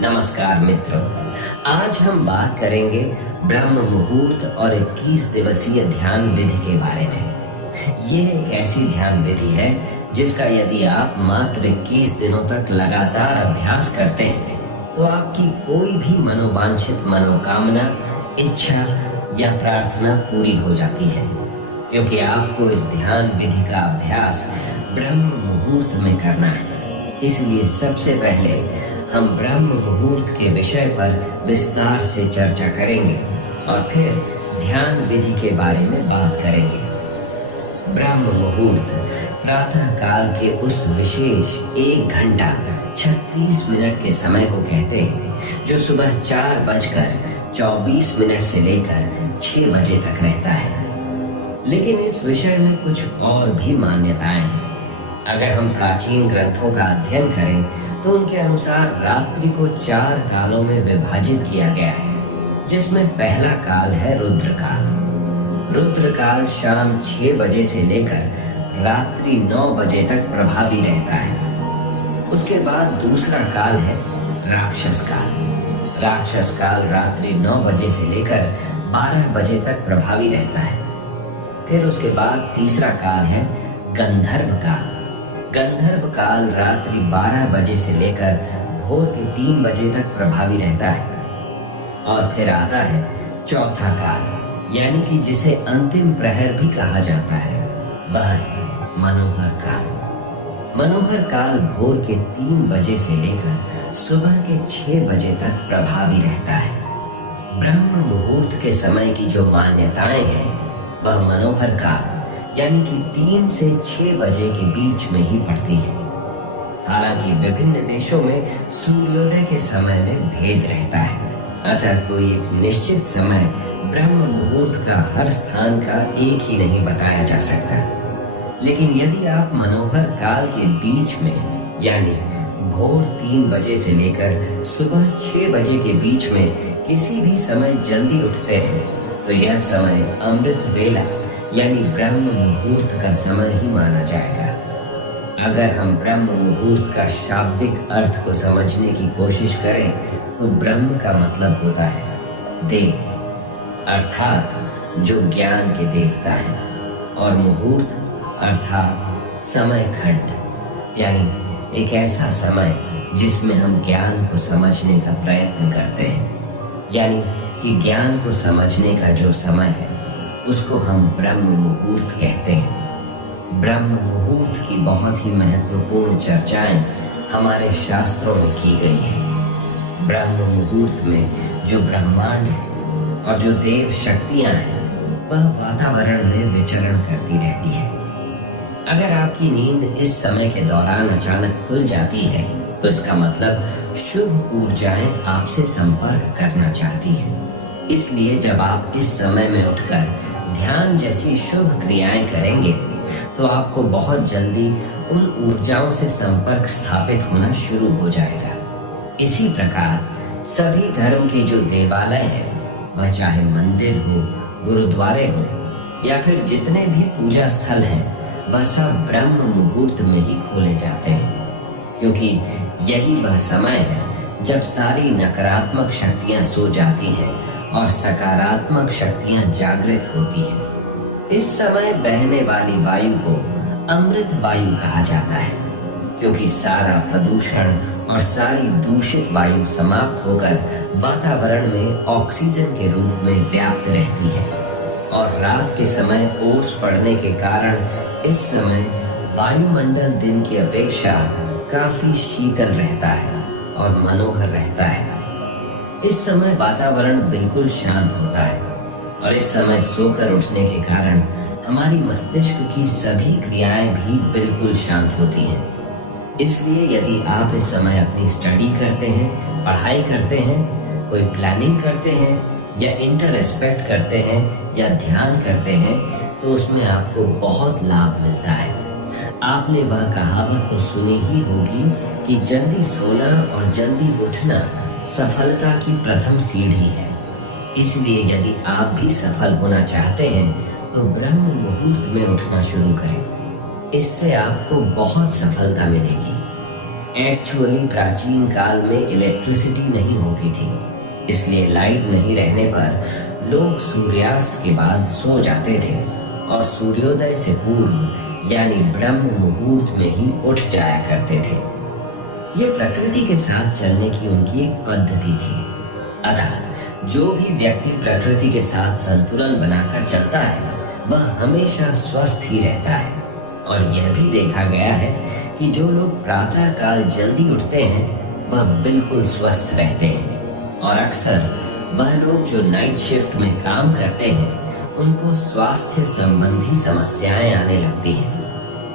नमस्कार मित्रों, आज हम बात करेंगे ब्रह्म मुहूर्त और 21 दिवसीय ध्यान विधि के बारे में। ये एक ऐसी ध्यान विधि है जिसका यदि आप मात्र 21 दिनों तक लगातार अभ्यास करते हैं तो आपकी कोई भी मनोवांछित मनोकामना, इच्छा या प्रार्थना पूरी हो जाती है, क्योंकि आपको इस ध्यान विधि का अभ्यास ब्रह्म मुहूर्त में करना है। इसलिए सबसे पहले हम ब्रह्म मुहूर्त के विषय पर विस्तार से चर्चा करेंगे और फिर ध्यान विधि के बारे में बात करेंगे। ब्रह्म मुहूर्त प्रातः काल के उस विशेष 1 घंटा 36 मिनट के समय को कहते हैं जो सुबह 4:24 से लेकर 6 बजे तक रहता है। लेकिन इस विषय में कुछ और भी मान्यताएं हैं। अगर हम प्राचीन ग्रंथों का अध्ययन करें तो उनके अनुसार रात्रि को 4 कालों में विभाजित किया गया है, जिसमें पहला काल है रुद्रकाल। रुद्रकाल शाम 6 बजे से लेकर रात्रि 9 बजे तक प्रभावी रहता है। उसके बाद दूसरा काल है राक्षस काल। राक्षस काल रात्रि 9 बजे से लेकर 12 बजे तक प्रभावी रहता है। फिर उसके बाद तीसरा काल है गंधर्व काल। गंधर्व काल रात्रि 12 बजे से लेकर भोर के 3 बजे तक प्रभावी रहता है। और फिर आता है चौथा काल, यानी कि जिसे अंतिम प्रहर भी कहा जाता है, वह है मनोहर काल। मनोहर काल भोर के 3 बजे से लेकर सुबह के 6 बजे तक प्रभावी रहता है। ब्रह्म मुहूर्त के समय की जो मान्यताएं हैं वह मनोहर काल यानी कि 3 से 6 बजे के बीच में ही पड़ती है। हालांकि विभिन्न देशों में सूर्योदय के समय में भेद रहता है, अतः कोई एक निश्चित समय ब्रह्म मुहूर्त का हर स्थान का एक ही नहीं बताया जा सकता। लेकिन यदि आप मनोहर काल के बीच में यानी भोर 3 बजे से लेकर सुबह 6 बजे के बीच में किसी भी समय जल्दी उठते हैं तो यह समय अमृत वेला यानी ब्रह्म मुहूर्त का समय ही माना जाएगा। अगर हम ब्रह्म मुहूर्त का शाब्दिक अर्थ को समझने की कोशिश करें तो ब्रह्म का मतलब होता है देव, अर्थात जो ज्ञान के देवता हैं, और मुहूर्त अर्थात समय खंड, यानी एक ऐसा समय जिसमें हम ज्ञान को समझने का प्रयत्न करते हैं, यानी कि ज्ञान को समझने का जो समय है उसको हम ब्रह्म मुहूर्त कहते हैं। ब्रह्म मुहूर्त की बहुत ही महत्वपूर्ण चर्चाएं हमारे शास्त्रों में की गई हैं। ब्रह्म मुहूर्त में जो ब्रह्मांड है और जो देव शक्तियां हैं वह वातावरण में विचरण करती रहती है। अगर आपकी नींद इस समय के दौरान अचानक खुल जाती है तो इसका मतलब शुभ ऊर्जाएं आपसे संपर्क करना चाहती हैं। इसलिए जब आप इस समय में उठकर ध्यान जैसी शुभ क्रियाएं करेंगे तो आपको बहुत जल्दी उन ऊर्जाओं से संपर्क स्थापित होना शुरू हो जाएगा। इसी प्रकार सभी धर्म के जो देवालय हैं, वह चाहे मंदिर हो, गुरुद्वारे हो या फिर जितने भी पूजा स्थल हैं, वह सब ब्रह्म मुहूर्त में ही खोले जाते हैं, क्योंकि यही वह समय है जब सारी नकारात्मक शक्तियां सो जाती हैं और सकारात्मक शक्तियां जागृत होती हैं। इस समय बहने वाली वायु को अमृत वायु कहा जाता है, क्योंकि सारा प्रदूषण और सारी दूषित वायु समाप्त होकर वातावरण में ऑक्सीजन के रूप में व्याप्त रहती है। और रात के समय ओस पड़ने के कारण इस समय वायुमंडल दिन की अपेक्षा काफी शीतल रहता है और मनोहर रहता है। इस समय वातावरण बिल्कुल शांत होता है और इस समय सोकर उठने के कारण हमारी मस्तिष्क की सभी क्रियाएं भी बिल्कुल शांत होती हैं। इसलिए यदि आप इस समय अपनी स्टडी करते हैं, पढ़ाई करते हैं, कोई प्लानिंग करते हैं या इंटरस्पेक्ट करते हैं या ध्यान करते हैं तो उसमें आपको बहुत लाभ मिलता है। आपने वह कहावत तो सुनी ही होगी कि जल्दी सोना और जल्दी उठना सफलता की प्रथम सीढ़ी है। इसलिए यदि आप भी सफल होना चाहते हैं तो ब्रह्म मुहूर्त में उठना शुरू करें। इससे आपको बहुत सफलता मिलेगी। एक्चुअली प्राचीन काल में इलेक्ट्रिसिटी नहीं होती थी, इसलिए लाइट नहीं रहने पर लोग सूर्यास्त के बाद सो जाते थे और सूर्योदय से पूर्व यानी ब्रह्म मुहूर्त में ही उठ जाया करते थे। ये प्रकृति के साथ चलने की उनकी एक पद्धति थी। अतः जो भी व्यक्ति प्रकृति के साथ संतुलन बनाकर चलता है वह हमेशा स्वस्थ ही रहता है। और यह भी देखा गया है कि जो लोग प्रातः काल जल्दी उठते हैं वह बिल्कुल स्वस्थ रहते हैं, और अक्सर वह लोग जो नाइट शिफ्ट में काम करते हैं उनको स्वास्थ्य संबंधी समस्याएं आने लगती हैं।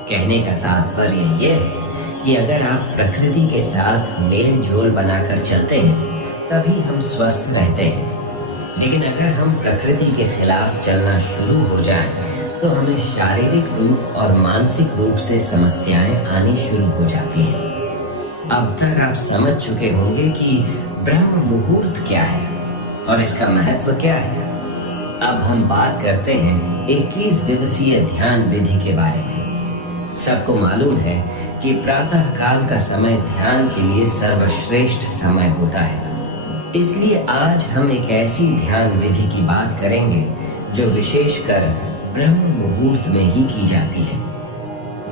कहने का तात्पर्य यह है कि अगर आप प्रकृति के साथ मेल जोल बनाकर चलते हैं तभी हम स्वस्थ रहते हैं, लेकिन अगर हम प्रकृति के खिलाफ चलना शुरू हो जाएं तो हमें शारीरिक रूप और मानसिक रूप से समस्याएं आनी शुरू हो जाती हैं। अब तक आप समझ चुके होंगे कि ब्रह्म मुहूर्त क्या है और इसका महत्व क्या है। अब हम बात करते हैं 21 दिवसीय ध्यान विधि के बारे में। सबको मालूम है कि प्रातः काल का समय ध्यान के लिए सर्वश्रेष्ठ समय होता है, इसलिए आज हम एक ऐसी ध्यान विधि की बात करेंगे जो विशेषकर ब्रह्म मुहूर्त में ही की जाती है।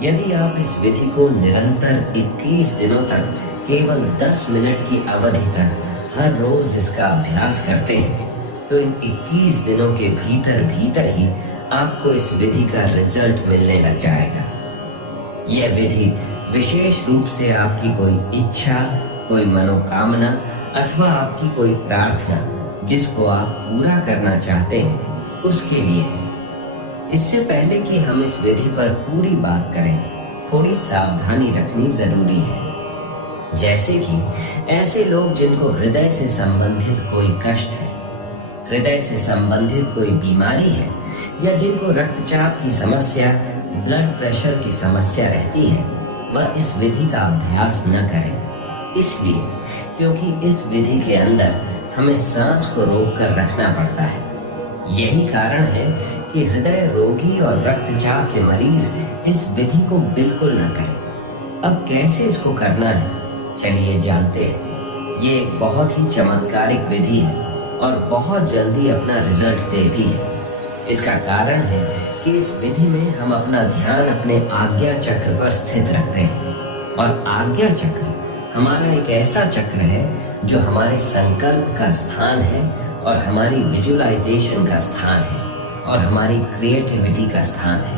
यदि आप इस विधि को निरंतर 21 दिनों तक केवल 10 मिनट की अवधि तक हर रोज इसका अभ्यास करते हैं तो इन 21 दिनों के भीतर भीतर ही आपको इस विधि का रिजल्ट मिलने लग जाएगा। यह विधि विशेष रूप से आपकी कोई इच्छा, कोई मनोकामना अथवा आपकी कोई प्रार्थना जिसको आप पूरा करना चाहते हैं उसके लिए है। इससे पहले कि हम इस विधि पर पूरी बात करें, थोड़ी सावधानी रखनी जरूरी है। जैसे कि ऐसे लोग जिनको हृदय से संबंधित कोई कष्ट है, हृदय से संबंधित कोई बीमारी है, या जिनको रक्तचाप की समस्या, ब्लड प्रेशर की समस्या रहती है, वह इस विधि का अभ्यास न करें। इसलिए क्योंकि इस विधि के अंदर हमें सांस को रोक कर रखना पड़ता है। यही कारण है कि हृदय रोगी और रक्तचाप के मरीज इस विधि को बिल्कुल न करें। अब कैसे इसको करना है, चलिए जानते हैं। ये एक बहुत ही चमत्कारिक विधि है और बहुत जल्दी अपना रिजल्ट देती है। इसका कारण है कि इस विधि में हम अपना ध्यान अपने आज्ञा चक्र पर स्थित रखते हैं, और आज्ञा चक्र हमारा एक ऐसा चक्र है जो हमारे संकल्प का स्थान है और हमारी विजुअलाइजेशन का स्थान है और हमारी क्रिएटिविटी का स्थान है।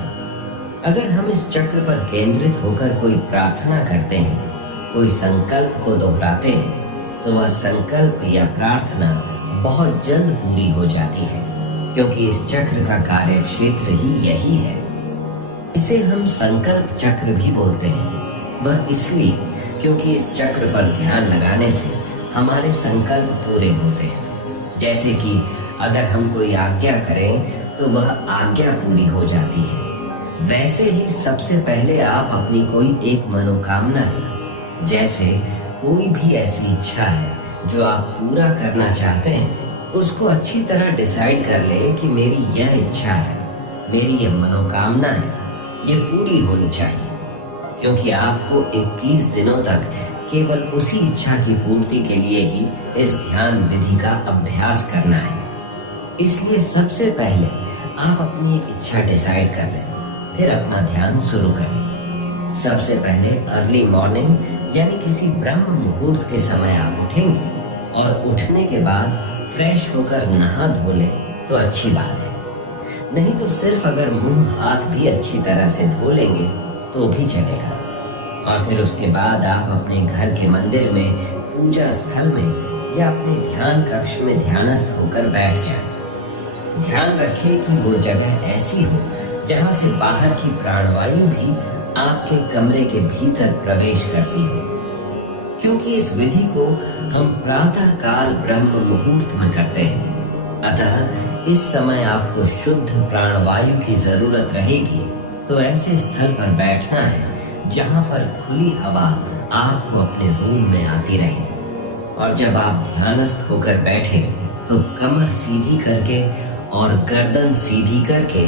अगर हम इस चक्र पर केंद्रित होकर कोई प्रार्थना करते हैं, कोई संकल्प को दोहराते हैं, तो वह संकल्प या प्रार्थना बहुत जल्द पूरी हो जाती है, क्योंकि इस चक्र का कार्य क्षेत्र ही यही है। इसे हम संकल्प चक्र भी बोलते हैं। वह इसलिए क्योंकि इस चक्र पर ध्यान लगाने से हमारे संकल्प पूरे होते हैं। जैसे कि अगर हम कोई आज्ञा करें तो वह आज्ञा पूरी हो जाती है। वैसे ही सबसे पहले आप अपनी कोई एक मनोकामना लें। जैसे कोई भी ऐसी इच्छा है जो आप पूरा करना चाहते हैं, उसको अच्छी तरह डिसाइड कर ले कि मेरी यह इच्छा है, मेरी यह मनोकामना है, यह पूरी होनी चाहिए। क्योंकि आपको 21 दिनों तक केवल उसी इच्छा की पूर्ति के लिए ही इस ध्यान विधि का अभ्यास करना है। इसलिए सबसे पहले आप अपनी एक इच्छा डिसाइड कर लें, फिर अपना ध्यान शुरू करें। सबसे पहले अर्ली मॉर्निंग यानी किसी ब्रह्म मुहूर्त के समय आप उठेंगे, और उठने के बाद फ्रेश होकर नहा धो लें तो अच्छी बात है। नहीं तो सिर्फ अगर मुंह हाथ भी अच्छी तरह से धो लेंगे तो भी चलेगा। और फिर उसके बाद आप अपने घर के मंदिर में, पूजा स्थल में या अपने ध्यान कक्ष में ध्यानस्थ होकर बैठ जाएं। ध्यान रखें कि वो जगह ऐसी हो जहां से बाहर की प्राणवायु भी आपके कमरे के भीतर प्रवेश करती हो, क्योंकि इस विधि को हम प्रातः काल ब्रह्म मुहूर्त में करते हैं। अतः इस समय आपको शुद्ध प्राणवायु की जरूरत रहेगी, तो ऐसे स्थल पर बैठना है जहां पर खुली हवा आपको अपने रूम में आती रहे। और जब आप ध्यानस्थ होकर बैठे तो कमर सीधी करके और गर्दन सीधी करके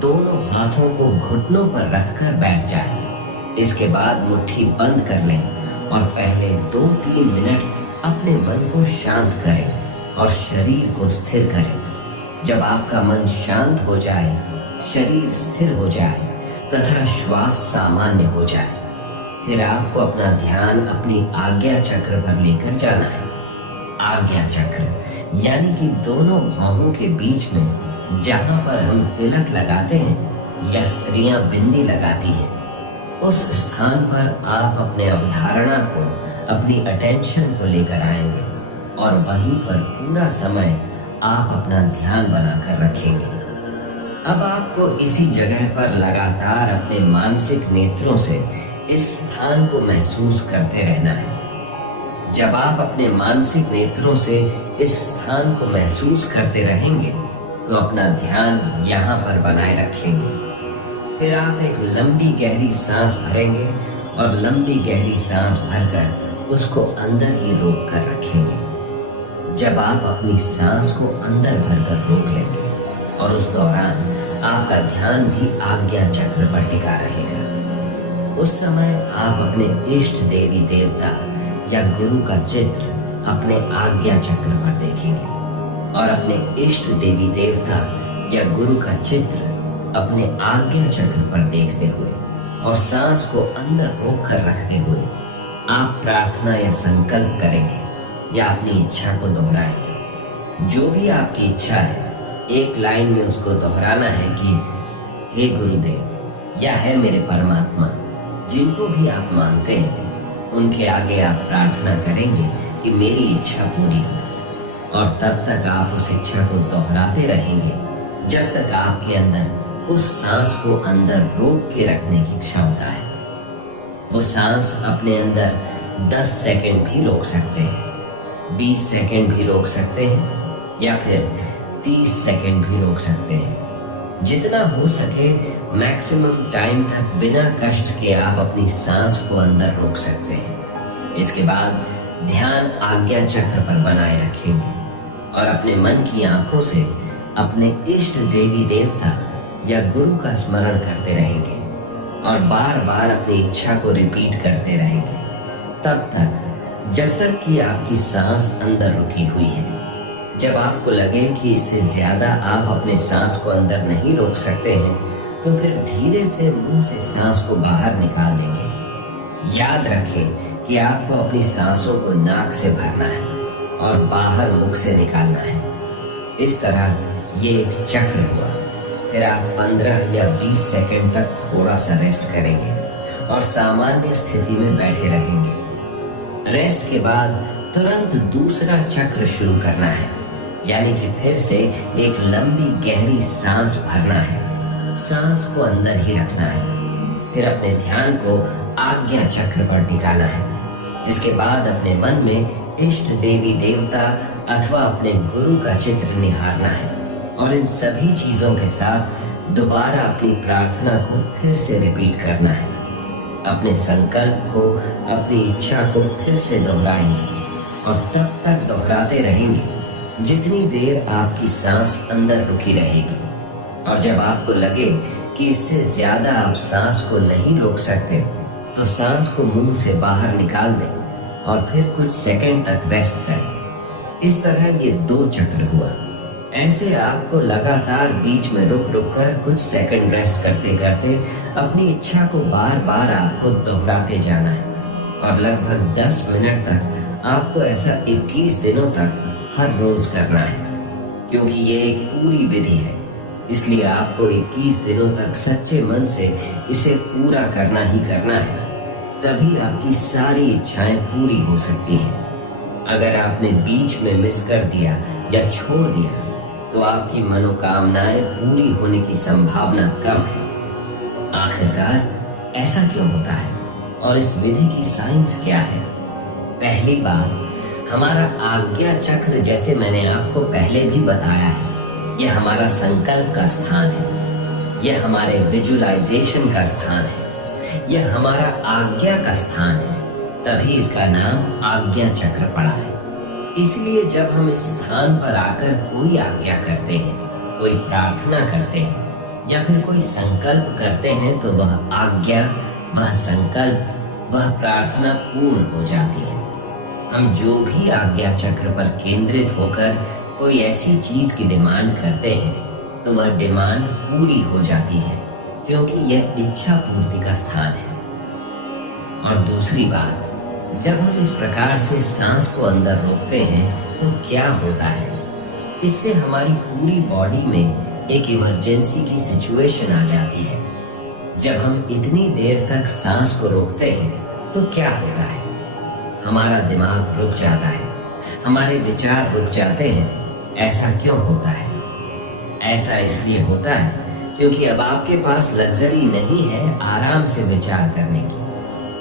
दोनों हाथों को घुटनों पर रखकर बैठ जाएं। इसके बाद मुट्ठी बंद कर लें और पहले 2-3 मिनट अपने मन को शांत करें और शरीर को स्थिर करें। जब आपका मन शांत हो जाए, शरीर स्थिर हो जाए तथा श्वास सामान्य हो जाए, फिर आपको अपना ध्यान अपनी आज्ञा चक्र पर लेकर जाना है। आज्ञा चक्र यानी कि दोनों भौहों के बीच में जहां पर हम तिलक लगाते हैं या स्त्रियां बिंदी लगाती हैं, उस स्थान पर आप अपने अवधारणा को, अपनी अटेंशन को लेकर आएंगे और वहीं पर पूरा समय आप अपना ध्यान बनाकर रखेंगे। अब आपको इसी जगह पर लगातार अपने मानसिक नेत्रों से इस स्थान को महसूस करते रहना है। जब आप अपने मानसिक नेत्रों से इस स्थान को महसूस करते रहेंगे तो अपना ध्यान यहाँ पर बनाए रखेंगे। फिर आप एक लंबी गहरी सांस भरेंगे और लंबी गहरी सांस भरकर उसको अंदर ही रोक कर रखेंगे। जब आप अपनी सांस को अंदर भरकर रोक लेंगे और उस दौरान आपका ध्यान भी आज्ञा चक्र पर टिका रहेगा, उस समय आप अपने इष्ट देवी देवता या गुरु का चित्र अपने आज्ञा चक्र पर देखेंगे और अपने इष्ट देवी देवता या गुरु का चित्र अपने आज्ञा चक्र पर देखते हुए और सांस को अंदर रोक कर रखते हुए आप प्रार्थना या संकल्प करेंगे या अपनी इच्छा को दोहराएंगे। जो भी आपकी इच्छा है, एक लाइन में उसको दोहराना है कि हे गुरुदेव या है मेरे परमात्मा, जिनको भी आप मानते हैं उनके आगे आप प्रार्थना करेंगे कि मेरी इच्छा पूरी हो। और तब तक आप उस इच्छा को दोहराते रहेंगे जब तक आपके अंदर उस सांस को अंदर रोक के रखने की क्षमता है। वो सांस अपने अंदर 10 सेकंड भी रोक सकते हैं, 20 सेकंड भी रोक सकते हैं या फिर 30 सेकंड भी रोक सकते हैं। जितना हो सके मैक्सिमम टाइम तक बिना कष्ट के आप अपनी सांस को अंदर रोक सकते हैं। इसके बाद ध्यान आज्ञा चक्र पर बनाए रखेंगे और अपने मन की आंखों से अपने इष्ट देवी देवता या गुरु का स्मरण करते रहेंगे और बार बार अपनी इच्छा को रिपीट करते रहेंगे तब तक जब तक कि आपकी सांस अंदर रुकी हुई है। जब आपको लगे कि इससे ज्यादा आप अपने सांस को अंदर नहीं रोक सकते हैं तो फिर धीरे से मुंह से सांस को बाहर निकाल देंगे। याद रखें कि आपको अपनी सांसों को नाक से भरना है और बाहर मुख से निकालना है। इस तरह ये एक चक्र हुआ। फिर आप 15 या 20 सेकंड तक थोड़ा सा रेस्ट करेंगे और सामान्य स्थिति में बैठे रहेंगे। रेस्ट के बाद तुरंत दूसरा चक्र शुरू करना है, यानी कि फिर से एक लंबी गहरी सांस भरना है, सांस को अंदर ही रखना है। फिर अपने ध्यान को आज्ञा चक्र पर टिकाना है। इसके बाद अपने मन में इष्ट देवी देवता अथवा अपने गुरु का चित्र निहारना है और इन सभी चीजों के साथ दोबारा अपनी प्रार्थना को फिर से रिपीट करना है। अपने संकल्प को, अपनी इच्छा को फिर से दोहराएंगे और तब तक दोहराते रहेंगे जितनी देर आपकी सांस अंदर रुकी रहेगी। और जब आपको लगे कि इससे ज्यादा आप सांस को नहीं रोक सकते तो सांस को मुंह से बाहर निकाल दें और फिर कुछ सेकंड तक रेस्ट करें। इस तरह ये 2 चक्र हुआ। ऐसे आपको लगातार बीच में रुक रुक कर कुछ सेकंड रेस्ट करते करते अपनी इच्छा को बार बार आपको दोहराते जाना है और लगभग 10 मिनट तक आपको ऐसा 21 दिनों तक हर रोज करना है। क्योंकि ये एक पूरी विधि है, इसलिए आपको 21 दिनों तक सच्चे मन से इसे पूरा करना ही करना है। तभी आपकी सारी इच्छाएं पूरी हो सकती हैं। अगर आपने बीच में मिस कर दिया या छोड़ दिया तो आपकी मनोकामनाएं पूरी होने की संभावना कम है। आखिरकार ऐसा क्यों होता है और इस विधि की साइंस क्या है? पहली बात, हमारा आज्ञा चक्र, जैसे मैंने आपको पहले भी बताया है, यह हमारा संकल्प का स्थान है, यह हमारे विजुअलाइजेशन का स्थान है, यह हमारा आज्ञा का स्थान है। तभी इसका नाम आज्ञा चक्र पड़ा है। इसलिए जब हम इस स्थान पर आकर कोई आज्ञा करते हैं, कोई प्रार्थना करते हैं या फिर कोई संकल्प करते हैं तो वह आज्ञा, वह संकल्प वह प्रार्थना पूर्ण हो जाती है। हम जो भी आज्ञा चक्र पर केंद्रित होकर कोई ऐसी चीज की डिमांड करते हैं तो वह डिमांड पूरी हो जाती है, क्योंकि यह इच्छा पूर्ति का स्थान है। और दूसरी बात, जब हम इस प्रकार से सांस को अंदर रोकते हैं तो क्या होता है, इससे हमारी पूरी बॉडी में एक इमरजेंसी की सिचुएशन आ जाती है। जब हम इतनी देर तक सांस को रोकते हैं तो क्या होता है, हमारा दिमाग रुक जाता है, हमारे विचार रुक जाते हैं। ऐसा क्यों होता है? ऐसा इसलिए होता है क्योंकि अब आपके पास लग्जरी नहीं है आराम से विचार करने की।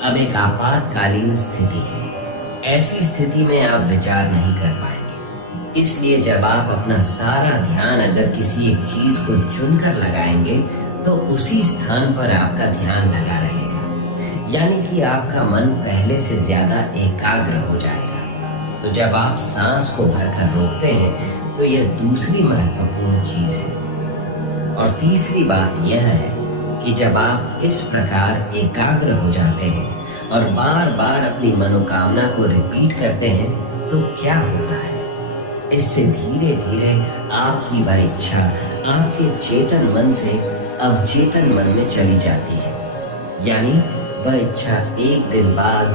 अब एक आपातकालीन स्थिति है। ऐसी स्थिति में आप विचार नहीं कर पाएंगे। इसलिए जब आप अपना सारा ध्यान अगर किसी एक चीज को चुनकर लगाएंगे तो उसी स्थान पर आपका ध्यान लगा रहेगा, यानी कि आपका मन पहले से ज्यादा एकाग्र हो जाएगा। तो जब आप सांस को भरकर रोकते हैं तो यह दूसरी महत्वपूर्ण चीज है। और तीसरी बात यह है कि जब आप इस प्रकार एकाग्र हो जाते हैं और बार बार अपनी मनोकामना को रिपीट करते हैं तो क्या होता है, इससे धीरे धीरे आपकी वह इच्छा आपके चेतन मन से अवचेतन मन में चली जाती है। यानी वह इच्छा 1 दिन बाद,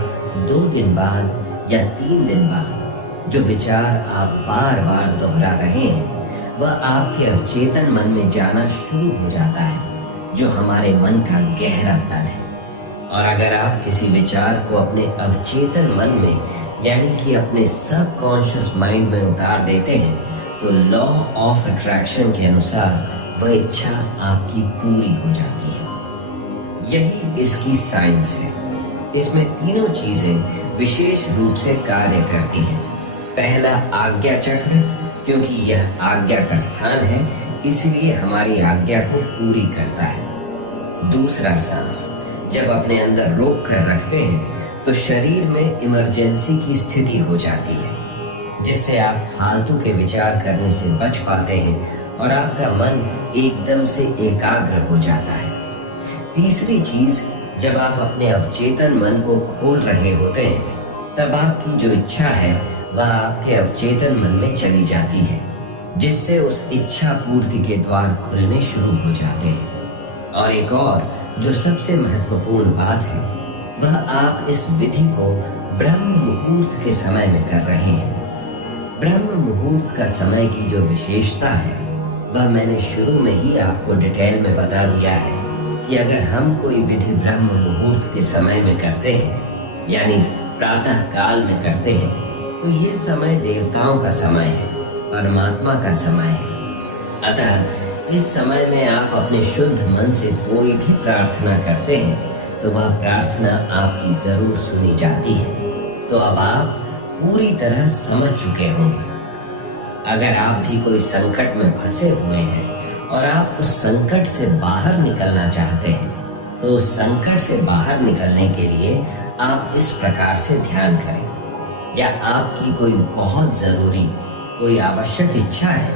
2 दिन बाद या 3 दिन बाद जो विचार आप बार बार दोहरा रहे हैं वह आपके अवचेतन मन में जाना शुरू हो जाता है, जो हमारे मन का गहरा तल है। और अगर आप किसी विचार को अपने अवचेतन मन में यानी कि अपने सबकॉन्शियस माइंड में उतार देते हैं तो लॉ ऑफ अट्रैक्शन के अनुसार वह इच्छा आपकी पूरी हो जाती है। यही इसकी साइंस है। इसमें तीनों चीजें विशेष रूप से कार्य करती हैं। पहला आज्ञा चक्र, क्योंकि यह आज्ञा का स्थान है इसलिए हमारी आज्ञा को पूरी करता है। दूसरा सांस, जब अपने अंदर रोक कर रखते हैं तो शरीर में इमरजेंसी की स्थिति हो जाती है, जिससे आप फालतू के विचार करने से बच पाते हैं और आपका मन एकदम से एकाग्र हो जाता है। तीसरी चीज, जब आप अपने अवचेतन मन को खोल रहे होते हैं तब आपकी जो इच्छा है वह आपके अवचेतन मन में चली जाती है, जिससे उस इच्छा पूर्ति के द्वार खुलने शुरू हो जाते हैं। और एक और जो सबसे महत्वपूर्ण बात है वह आप इस विधि को ब्रह्म मुहूर्त के समय में कर रहे हैं। ब्रह्म मुहूर्त का समय की जो विशेषता है वह मैंने शुरू में ही आपको डिटेल में बता दिया है कि अगर हम कोई विधि ब्रह्म मुहूर्त के समय में करते हैं यानी प्रातः काल में करते हैं तो ये समय देवताओं का समय है, परमात्मा का समय है। अतः इस समय में आप अपने शुद्ध मन से कोई भी प्रार्थना करते हैं तो वह प्रार्थना आपकी जरूर सुनी जाती है। तो अब आप पूरी तरह समझ चुके होंगे। अगर आप भी कोई संकट में फंसे हुए हैं और आप उस संकट से बाहर निकलना चाहते हैं तो उस संकट से बाहर निकलने के लिए आप इस प्रकार से ध्यान करें। या आपकी कोई बहुत जरूरी कोई आवश्यक इच्छा है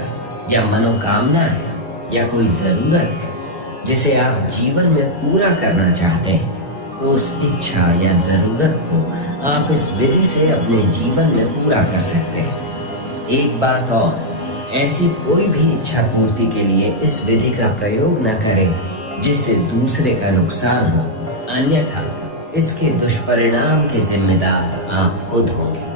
या मनोकामना है या कोई जरूरत है जिसे आप जीवन में पूरा करना चाहते हैं तो उस इच्छा या जरूरत को आप इस विधि से अपने जीवन में पूरा कर सकते हैं। एक बात और, ऐसी कोई भी इच्छा पूर्ति के लिए इस विधि का प्रयोग न करें जिससे दूसरे का नुकसान हो, अन्यथा इसके दुष्परिणाम के जिम्मेदार आप खुद होंगे।